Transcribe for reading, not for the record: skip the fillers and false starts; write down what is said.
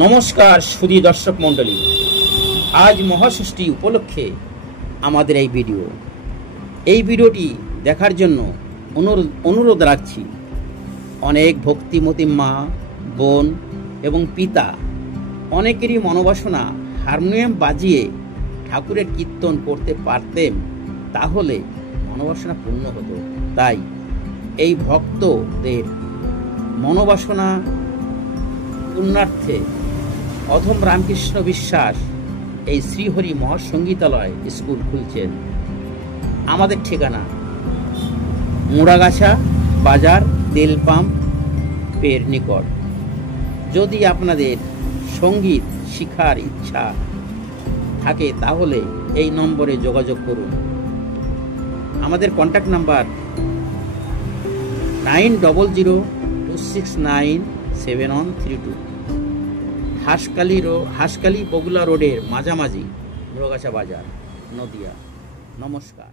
নমস্কার সুধী দর্শক মণ্ডলী, আজ মহাষষ্ঠী উপলক্ষে আমাদের এই ভিডিওটি দেখার জন্য অনুরোধ রাখছি। অনেক ভক্তিমতী মা, বোন এবং পিতা অনেকেরই মনোবাসনা হারমোনিয়াম বাজিয়ে ঠাকুরের কীর্তন করতে পারতেন, তাহলে মনোবাসনা পূর্ণ হতো। তাই এই ভক্তদের মনোবাসনা পূর্ণার্থে অধম রামকৃষ্ণ বিশ্বাস এই শ্রীহরি মহাসঙ্গীতালয় স্কুল খুলছেন। আমাদের ঠিকানা মুড়াগাছা বাজার, তেল পাম্পের নিকট। যদি আপনাদের সঙ্গীত শিখার ইচ্ছা থাকে তাহলে এই নম্বরে যোগাযোগ করুন। আমাদের কন্ট্যাক্ট নাম্বার 9002697132। হাঁসখালি বগুলা রোডের মাঝামাঝি মুড়াগাছা বাজার, নদিয়া। নমস্কার।